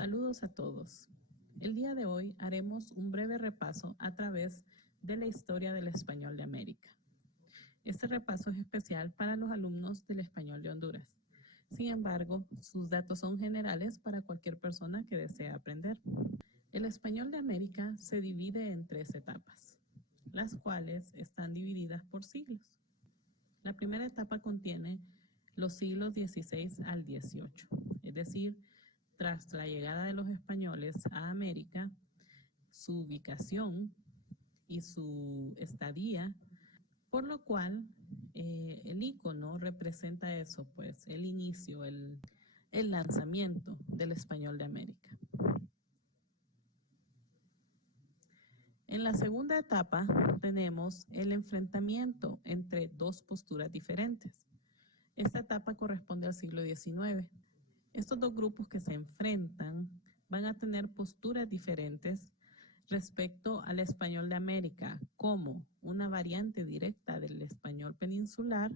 Saludos a todos. El día de hoy haremos un breve repaso a través de la historia del español de América. Este repaso es especial para los alumnos del español de Honduras. Sin embargo, sus datos son generales para cualquier persona que desee aprender. El español de América se divide en 3 etapas, las cuales están divididas por siglos. La primera etapa contiene los siglos XVI al XVIII, es decir, tras la llegada de los españoles a América, su ubicación y su estadía, por lo cual el icono representa eso, pues el inicio, el lanzamiento del español de América. En la segunda etapa tenemos el enfrentamiento entre 2 posturas diferentes. Esta etapa corresponde al siglo XIX. Estos 2 grupos que se enfrentan van a tener posturas diferentes respecto al español de América como una variante directa del español peninsular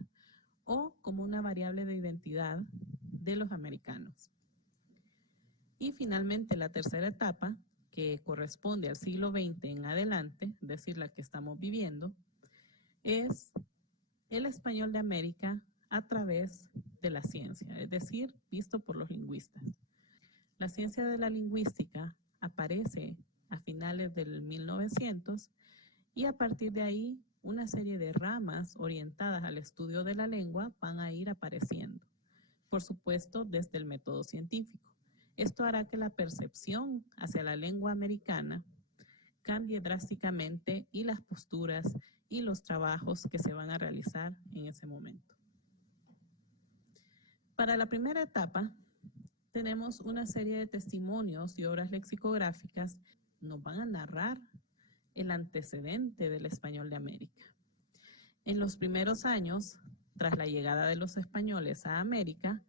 o como una variable de identidad de los americanos. Y finalmente la tercera etapa, que corresponde al siglo XX en adelante, es decir, la que estamos viviendo, es el español de América a través de la ciencia, es decir, visto por los lingüistas. La ciencia de la lingüística aparece a finales del 1900 y a partir de ahí una serie de ramas orientadas al estudio de la lengua van a ir apareciendo, por supuesto desde el método científico. Esto hará que la percepción hacia la lengua americana cambie drásticamente y las posturas y los trabajos que se van a realizar en ese momento. Para la primera etapa tenemos una serie de testimonios y obras lexicográficas que nos van a narrar el antecedente del español de América. En los primeros años, tras la llegada de los españoles a América,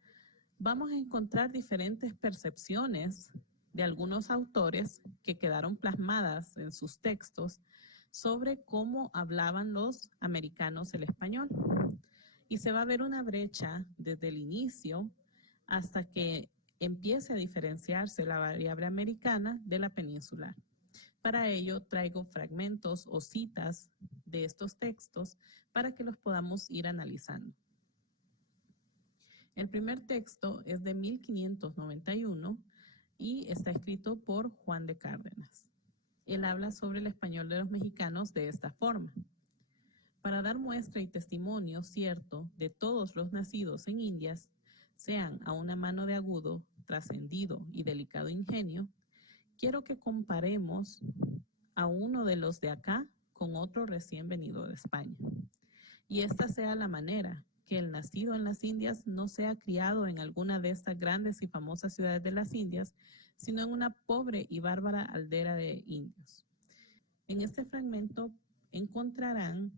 vamos a encontrar diferentes percepciones de algunos autores que quedaron plasmadas en sus textos sobre cómo hablaban los americanos el español. Y se va a ver una brecha desde el inicio hasta que empiece a diferenciarse la variable americana de la peninsular. Para ello traigo fragmentos o citas de estos textos para que los podamos ir analizando. El primer texto es de 1591 y está escrito por Juan de Cárdenas. Él habla sobre el español de los mexicanos de esta forma. Para dar muestra y testimonio cierto de todos los nacidos en Indias, sean a una mano de agudo, trascendido y delicado ingenio, quiero que comparemos a uno de los de acá con otro recién venido de España. Y esta sea la manera que el nacido en las Indias no sea criado en alguna de estas grandes y famosas ciudades de las Indias, sino en una pobre y bárbara aldea de indios. En este fragmento encontrarán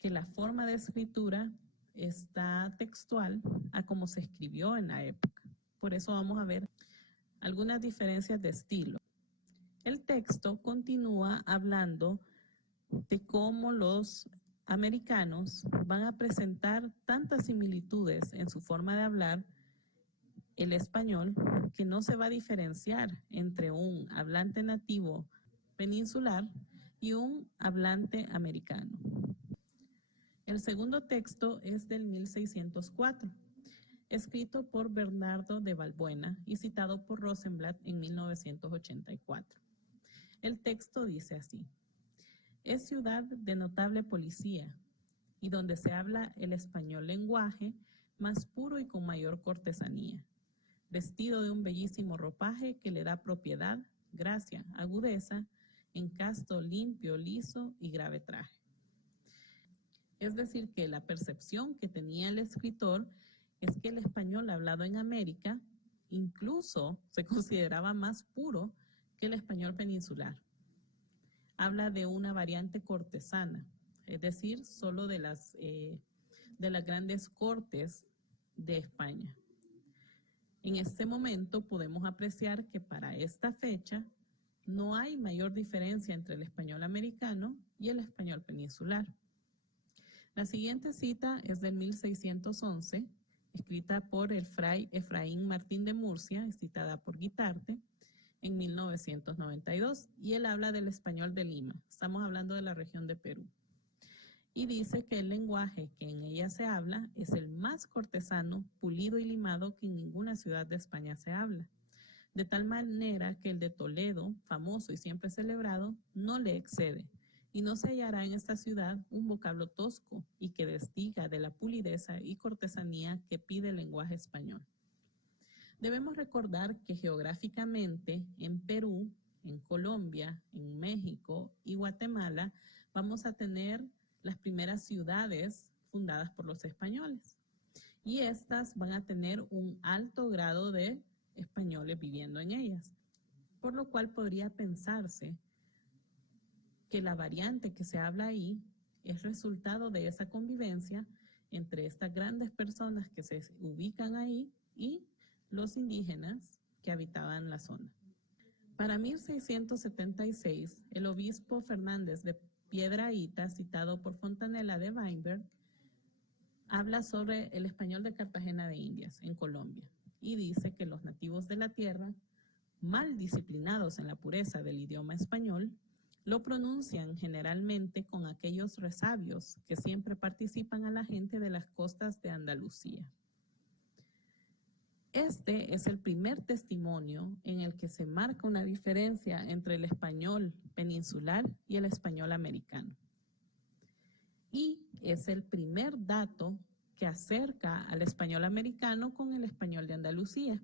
que la forma de escritura está textual a como se escribió en la época. Por eso vamos a ver algunas diferencias de estilo. El texto continúa hablando de cómo los americanos van a presentar tantas similitudes en su forma de hablar el español que no se va a diferenciar entre un hablante nativo peninsular y un hablante americano. El segundo texto es del 1604, escrito por Bernardo de Balbuena y citado por Rosenblatt en 1984. El texto dice así: es ciudad de notable policía y donde se habla el español lenguaje más puro y con mayor cortesanía, vestido de un bellísimo ropaje que le da propiedad, gracia, agudeza, encasto limpio, liso y grave traje. Es decir, que la percepción que tenía el escritor es que el español hablado en América incluso se consideraba más puro que el español peninsular. Habla de una variante cortesana, es decir, solo de las grandes cortes de España. En este momento podemos apreciar que para esta fecha no hay mayor diferencia entre el español americano y el español peninsular. La siguiente cita es del 1611 escrita por el fray Efraín Martín de Murcia, citada por Guitarte, en 1992, y él habla del español de Lima. Estamos hablando de la región de Perú. Y dice que el lenguaje que en ella se habla es el más cortesano, pulido y limado que en ninguna ciudad de España se habla. De tal manera que el de Toledo, famoso y siempre celebrado, no le excede, y no se hallará en esta ciudad un vocablo tosco y que desdiga de la pulideza y cortesanía que pide el lenguaje español. Debemos recordar que geográficamente en Perú, en Colombia, en México y Guatemala vamos a tener las primeras ciudades fundadas por los españoles, y estas van a tener un alto grado de españoles viviendo en ellas, por lo cual podría pensarse que la variante que se habla ahí es resultado de esa convivencia entre estas grandes personas que se ubican ahí y los indígenas que habitaban la zona. Para 1676, el obispo Fernández de Piedrahíta, citado por Fontanella de Weinberg, habla sobre el español de Cartagena de Indias, en Colombia, y dice que los nativos de la tierra, mal disciplinados en la pureza del idioma español, lo pronuncian generalmente con aquellos resabios que siempre participan a la gente de las costas de Andalucía. Este es el primer testimonio en el que se marca una diferencia entre el español peninsular y el español americano. Y es el primer dato que acerca al español americano con el español de Andalucía.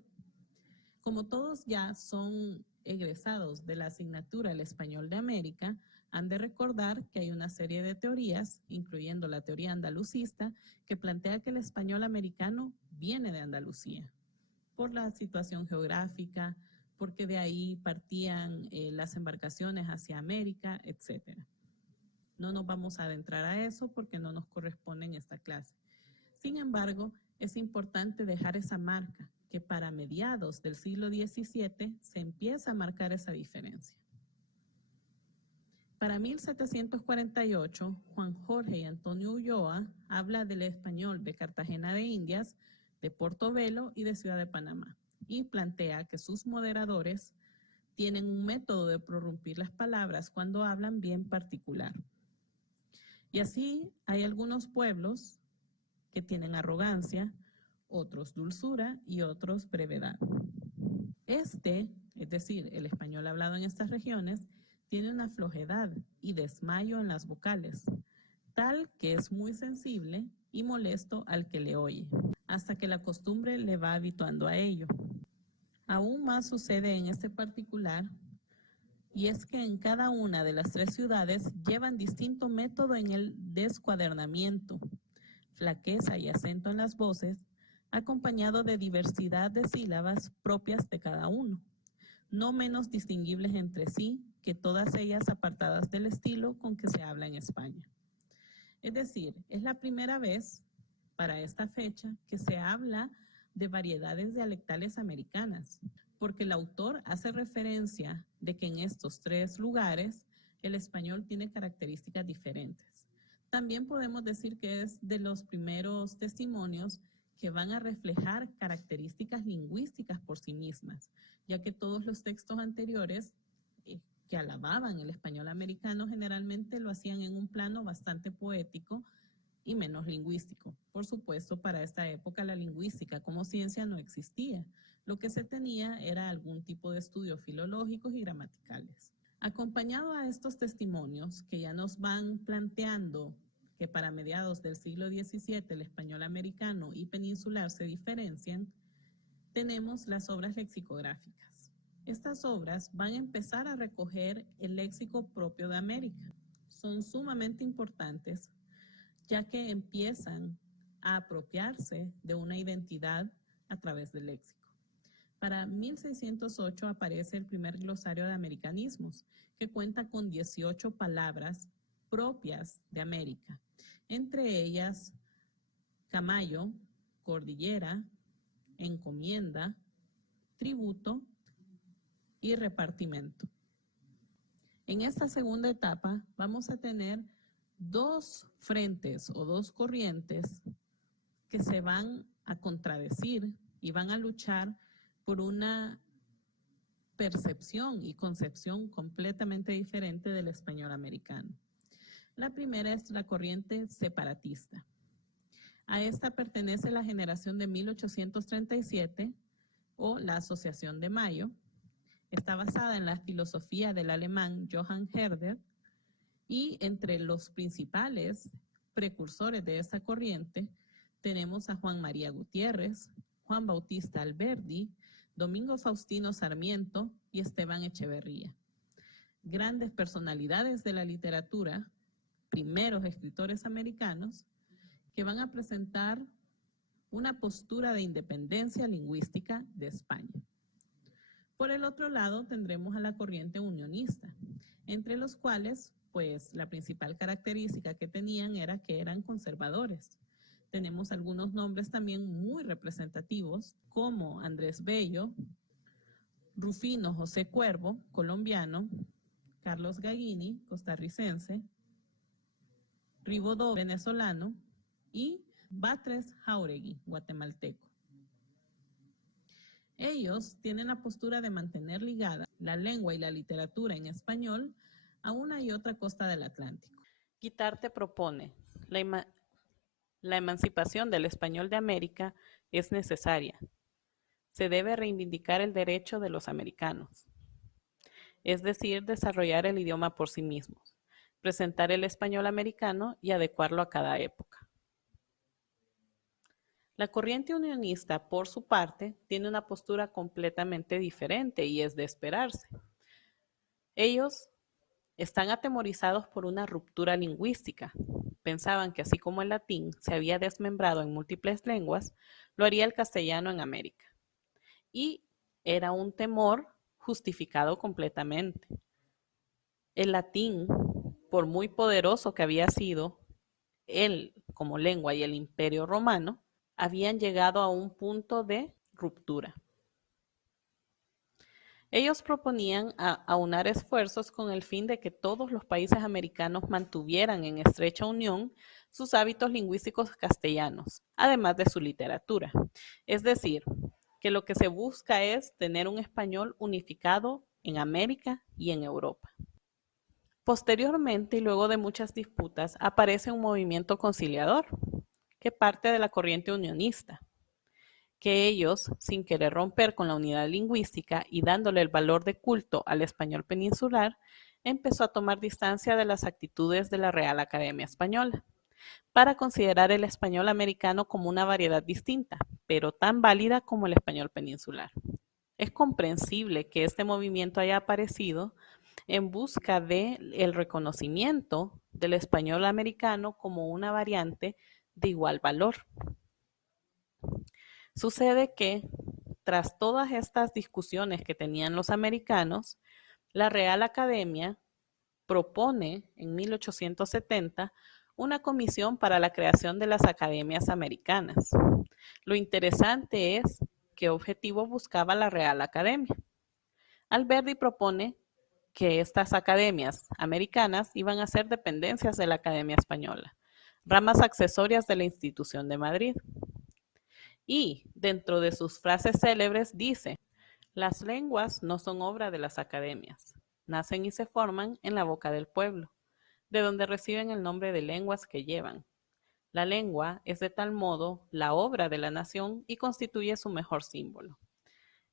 Como todos ya son egresados de la asignatura El Español de América, han de recordar que hay una serie de teorías, incluyendo la teoría andalucista, que plantea que el español americano viene de Andalucía, por la situación geográfica, porque de ahí partían las embarcaciones hacia América, etc. No nos vamos a adentrar a eso porque no nos corresponde en esta clase. Sin embargo, es importante dejar esa marca, que para mediados del siglo XVII se empieza a marcar esa diferencia. Para 1748, Juan Jorge y Antonio Ulloa habla del español de Cartagena de Indias, de Portobelo y de Ciudad de Panamá, y plantea que sus moderadores tienen un método de prorrumpir las palabras cuando hablan bien particular. Y así hay algunos pueblos que tienen arrogancia, otros dulzura y otros brevedad. Es decir, el español hablado en estas regiones, tiene una flojedad y desmayo en las vocales, tal que es muy sensible y molesto al que le oye, hasta que la costumbre le va habituando a ello. Aún más sucede en este particular, y es que en cada una de las tres ciudades llevan distinto método en el descuadernamiento, flaqueza y acento en las voces, acompañado de diversidad de sílabas propias de cada uno, no menos distinguibles entre sí que todas ellas apartadas del estilo con que se habla en España. Es decir, es la primera vez para esta fecha que se habla de variedades dialectales americanas, porque el autor hace referencia de que en estos tres lugares el español tiene características diferentes. También podemos decir que es de los primeros testimonios que van a reflejar características lingüísticas por sí mismas, ya que todos los textos anteriores que alababan el español americano generalmente lo hacían en un plano bastante poético y menos lingüístico. Por supuesto, para esta época la lingüística como ciencia no existía. Lo que se tenía era algún tipo de estudios filológicos y gramaticales. Acompañado a estos testimonios que ya nos van planteando que para mediados del siglo XVII el español americano y peninsular se diferencian, tenemos las obras lexicográficas. Estas obras van a empezar a recoger el léxico propio de América. Son sumamente importantes, ya que empiezan a apropiarse de una identidad a través del léxico. Para 1608 aparece el primer glosario de americanismos, que cuenta con 18 palabras propias de América, entre ellas camayo, cordillera, encomienda, tributo y repartimento. En esta segunda etapa vamos a tener dos frentes o dos corrientes que se van a contradecir y van a luchar por una percepción y concepción completamente diferente del español americano. La primera es la corriente separatista. A esta pertenece la generación de 1837 o la Asociación de Mayo. Está basada en la filosofía del alemán Johann Herder y entre los principales precursores de esta corriente tenemos a Juan María Gutiérrez, Juan Bautista Alberdi, Domingo Faustino Sarmiento y Esteban Echeverría. Grandes personalidades de la literatura, primeros escritores americanos, que van a presentar una postura de independencia lingüística de España. Por el otro lado, tendremos a la corriente unionista, entre los cuales, pues, la principal característica que tenían era que eran conservadores. Tenemos algunos nombres también muy representativos, como Andrés Bello, Rufino José Cuervo, colombiano, Carlos Gagini, costarricense, Ribodó, venezolano, y Batres Jauregui, guatemalteco. Ellos tienen la postura de mantener ligada la lengua y la literatura en español a una y otra costa del Atlántico. Guitarte propone la emancipación del español de América es necesaria. Se debe reivindicar el derecho de los americanos, es decir, desarrollar el idioma por sí mismos, presentar el español americano y adecuarlo a cada época. La corriente unionista, por su parte, tiene una postura completamente diferente y es de esperarse. Ellos están atemorizados por una ruptura lingüística. Pensaban que así como el latín se había desmembrado en múltiples lenguas, lo haría el castellano en América. Y era un temor justificado completamente. El latín, por muy poderoso que había sido él como lengua y el Imperio Romano, habían llegado a un punto de ruptura. Ellos proponían aunar esfuerzos con el fin de que todos los países americanos mantuvieran en estrecha unión sus hábitos lingüísticos castellanos, además de su literatura. Es decir, que lo que se busca es tener un español unificado en América y en Europa. Posteriormente, y luego de muchas disputas, aparece un movimiento conciliador que parte de la corriente unionista, que ellos, sin querer romper con la unidad lingüística y dándole el valor de culto al español peninsular, empezó a tomar distancia de las actitudes de la Real Academia Española, para considerar el español americano como una variedad distinta, pero tan válida como el español peninsular. Es comprensible que este movimiento haya aparecido en busca del reconocimiento del español americano como una variante de igual valor. Sucede que, tras todas estas discusiones que tenían los americanos, la Real Academia propone en 1870 una comisión para la creación de las academias americanas. Lo interesante es qué objetivo buscaba la Real Academia. Alberdi propone que estas academias americanas iban a ser dependencias de la Academia Española, ramas accesorias de la institución de Madrid. Y dentro de sus frases célebres dice: las lenguas no son obra de las academias, nacen y se forman en la boca del pueblo, de donde reciben el nombre de lenguas que llevan. La lengua es de tal modo la obra de la nación y constituye su mejor símbolo.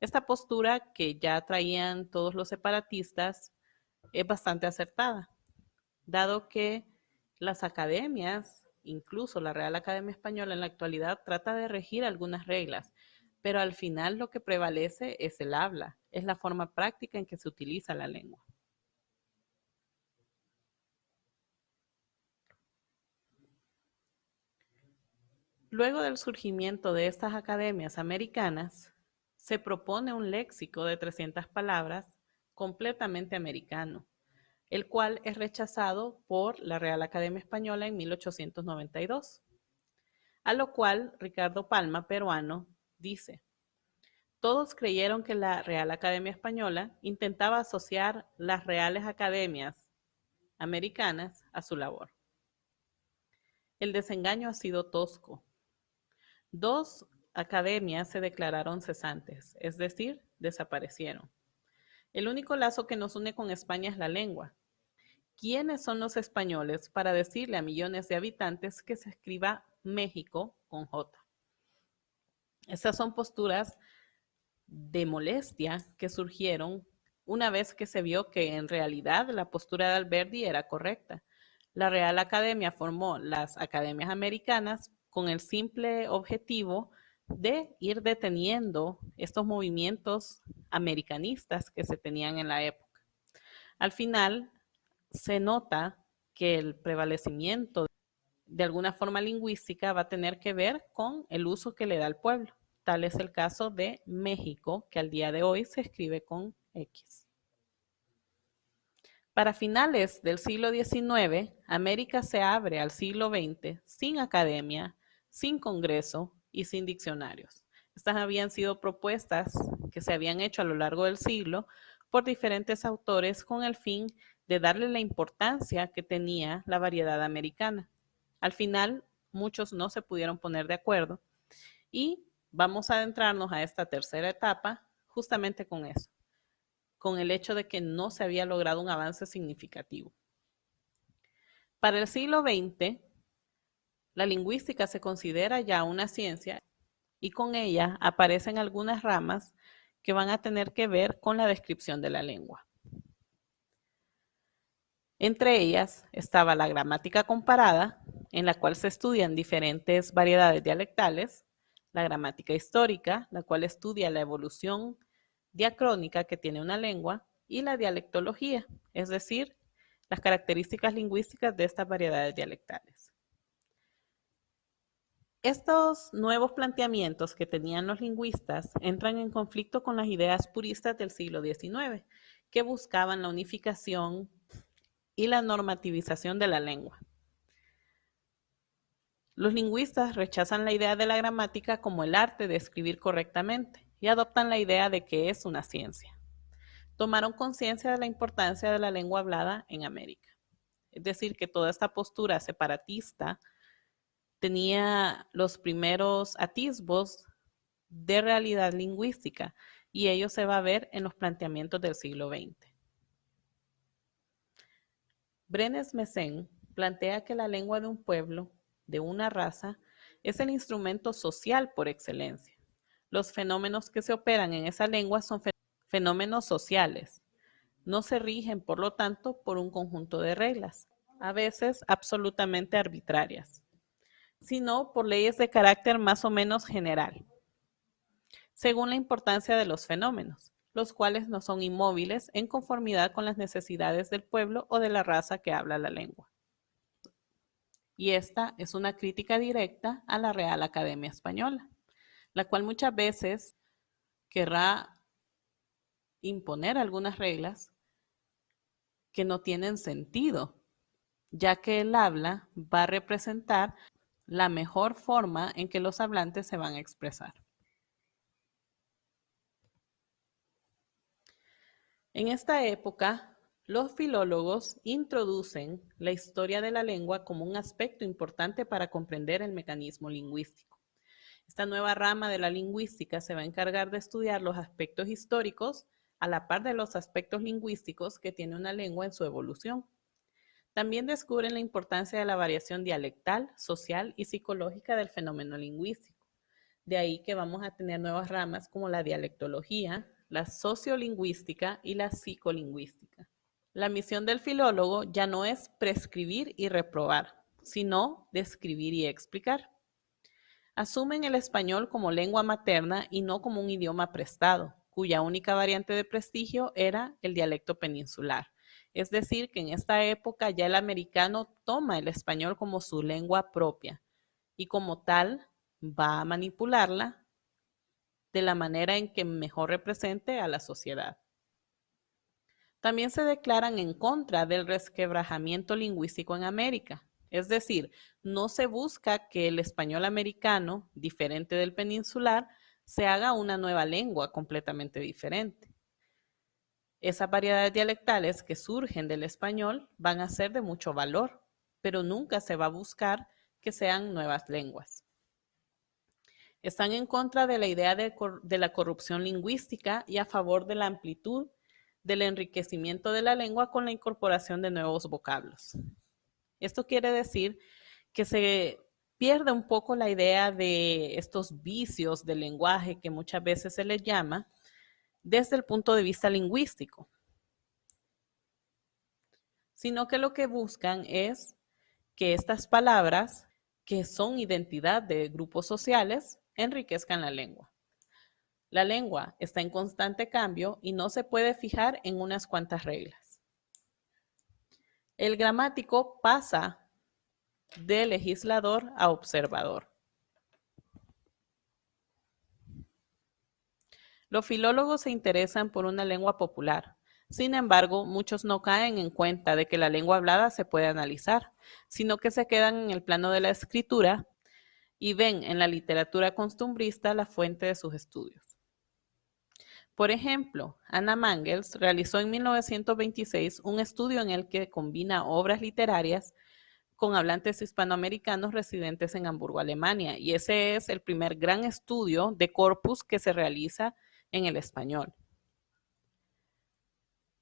Esta postura que ya traían todos los separatistas es bastante acertada, dado que las academias, incluso la Real Academia Española en la actualidad, trata de regir algunas reglas, pero al final lo que prevalece es el habla, es la forma práctica en que se utiliza la lengua. Luego del surgimiento de estas academias americanas, se propone un léxico de 300 palabras completamente americano, el cual es rechazado por la Real Academia Española en 1892. A lo cual Ricardo Palma, peruano, dice: todos creyeron que la Real Academia Española intentaba asociar las reales academias americanas a su labor. El desengaño ha sido tosco. Dos academias se declararon cesantes, es decir, desaparecieron. El único lazo que nos une con España es la lengua. ¿Quiénes son los españoles para decirle a millones de habitantes que se escriba México con J? Estas son posturas de molestia que surgieron una vez que se vio que en realidad la postura de Alberdi era correcta. La Real Academia formó las Academias Americanas con el simple objetivo de ir deteniendo estos movimientos americanistas que se tenían en la época. Al final se nota que el prevalecimiento de alguna forma lingüística va a tener que ver con el uso que le da el pueblo. Tal es el caso de México, que al día de hoy se escribe con X. Para finales del siglo XIX, América se abre al siglo XX sin academia, sin congreso y sin diccionarios. Estas habían sido propuestas que se habían hecho a lo largo del siglo por diferentes autores con el fin de darle la importancia que tenía la variedad americana. Al final, muchos no se pudieron poner de acuerdo y vamos a adentrarnos a esta tercera etapa justamente con eso, con el hecho de que no se había logrado un avance significativo. Para el siglo XX, la lingüística se considera ya una ciencia y con ella aparecen algunas ramas que van a tener que ver con la descripción de la lengua. Entre ellas estaba la gramática comparada, en la cual se estudian diferentes variedades dialectales, la gramática histórica, la cual estudia la evolución diacrónica que tiene una lengua, y la dialectología, es decir, las características lingüísticas de estas variedades dialectales. Estos nuevos planteamientos que tenían los lingüistas entran en conflicto con las ideas puristas del siglo XIX, que buscaban la unificación y la normativización de la lengua. Los lingüistas rechazan la idea de la gramática como el arte de escribir correctamente y adoptan la idea de que es una ciencia. Tomaron conciencia de la importancia de la lengua hablada en América. Es decir, que toda esta postura separatista tenía los primeros atisbos de realidad lingüística y ello se va a ver en los planteamientos del siglo XX. Brenes Messen plantea que la lengua de un pueblo, de una raza, es el instrumento social por excelencia. Los fenómenos que se operan en esa lengua son fenómenos sociales. No se rigen, por lo tanto, por un conjunto de reglas, a veces absolutamente arbitrarias, sino por leyes de carácter más o menos general, según la importancia de los fenómenos, los cuales no son inmóviles en conformidad con las necesidades del pueblo o de la raza que habla la lengua. Y esta es una crítica directa a la Real Academia Española, la cual muchas veces querrá imponer algunas reglas que no tienen sentido, ya que el habla va a representar la mejor forma en que los hablantes se van a expresar. En esta época, los filólogos introducen la historia de la lengua como un aspecto importante para comprender el mecanismo lingüístico. Esta nueva rama de la lingüística se va a encargar de estudiar los aspectos históricos a la par de los aspectos lingüísticos que tiene una lengua en su evolución. También descubren la importancia de la variación dialectal, social y psicológica del fenómeno lingüístico. De ahí que vamos a tener nuevas ramas como la dialectología, la sociolingüística y la psicolingüística. La misión del filólogo ya no es prescribir y reprobar, sino describir y explicar. Asumen el español como lengua materna y no como un idioma prestado, cuya única variante de prestigio era el dialecto peninsular. Es decir, que en esta época ya el americano toma el español como su lengua propia y como tal va a manipularla de la manera en que mejor represente a la sociedad. También se declaran en contra del resquebrajamiento lingüístico en América, es decir, no se busca que el español americano, diferente del peninsular, se haga una nueva lengua completamente diferente. Esas variedades dialectales que surgen del español van a ser de mucho valor, pero nunca se va a buscar que sean nuevas lenguas. Están en contra de la idea de la corrupción lingüística y a favor de la amplitud del enriquecimiento de la lengua con la incorporación de nuevos vocablos. Esto quiere decir que se pierde un poco la idea de estos vicios del lenguaje que muchas veces se les llama desde el punto de vista lingüístico, sino que lo que buscan es que estas palabras, que son identidad de grupos sociales, enriquezcan la lengua. La lengua está en constante cambio y no se puede fijar en unas cuantas reglas. El gramático pasa de legislador a observador. Los filólogos se interesan por una lengua popular. Sin embargo, muchos no caen en cuenta de que la lengua hablada se puede analizar, sino que se quedan en el plano de la escritura y ven en la literatura costumbrista la fuente de sus estudios. Por ejemplo, Anna Mangels realizó en 1926 un estudio en el que combina obras literarias con hablantes hispanoamericanos residentes en Hamburgo, Alemania, y ese es el primer gran estudio de corpus que se realiza en el español.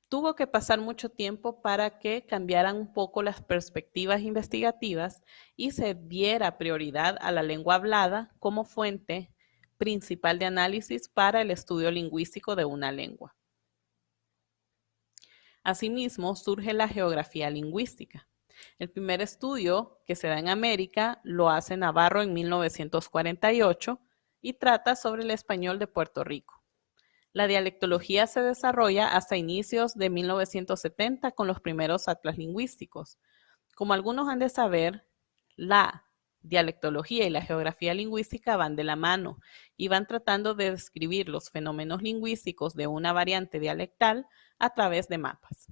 Tuvo que pasar mucho tiempo para que cambiaran un poco las perspectivas investigativas y se diera prioridad a la lengua hablada como fuente principal de análisis para el estudio lingüístico de una lengua. Asimismo, surge la geografía lingüística. El primer estudio que se da en América lo hace Navarro en 1948 y trata sobre el español de Puerto Rico. La dialectología se desarrolla hasta inicios de 1970 con los primeros atlas lingüísticos. Como algunos han de saber, la dialectología y la geografía lingüística van de la mano y van tratando de describir los fenómenos lingüísticos de una variante dialectal a través de mapas.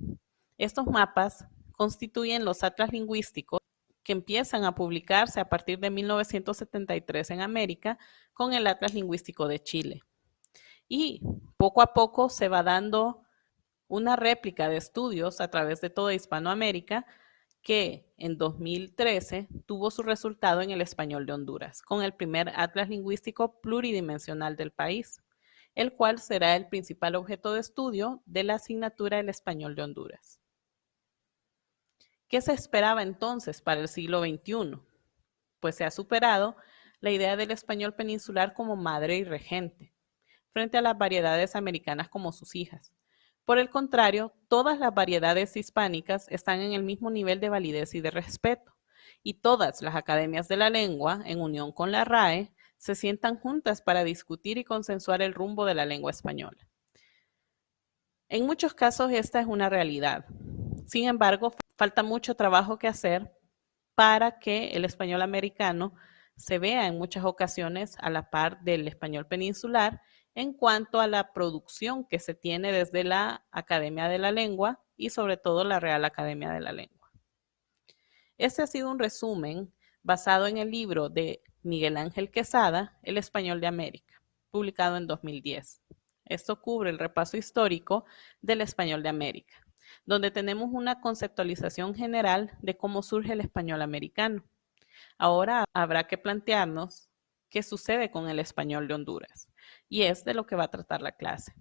Estos mapas constituyen los atlas lingüísticos que empiezan a publicarse a partir de 1973 en América con el Atlas Lingüístico de Chile. Y poco a poco se va dando una réplica de estudios a través de toda Hispanoamérica que en 2013 tuvo su resultado en el español de Honduras, con el primer atlas lingüístico pluridimensional del país, el cual será el principal objeto de estudio de la asignatura del español de Honduras. ¿Qué se esperaba entonces para el siglo XXI? Pues se ha superado la idea del español peninsular como madre y regente, frente a las variedades americanas como sus hijas. Por el contrario, todas las variedades hispánicas están en el mismo nivel de validez y de respeto, y todas las academias de la lengua, en unión con la RAE, se sientan juntas para discutir y consensuar el rumbo de la lengua española. En muchos casos esta es una realidad. Sin embargo, falta mucho trabajo que hacer para que el español americano se vea en muchas ocasiones a la par del español peninsular en cuanto a la producción que se tiene desde la Academia de la Lengua y sobre todo la Real Academia de la Lengua. Este ha sido un resumen basado en el libro de Miguel Ángel Quesada, El Español de América, publicado en 2010. Esto cubre el repaso histórico del español de América, donde tenemos una conceptualización general de cómo surge el español americano. Ahora habrá que plantearnos qué sucede con el español de Honduras, y es de lo que va a tratar la clase.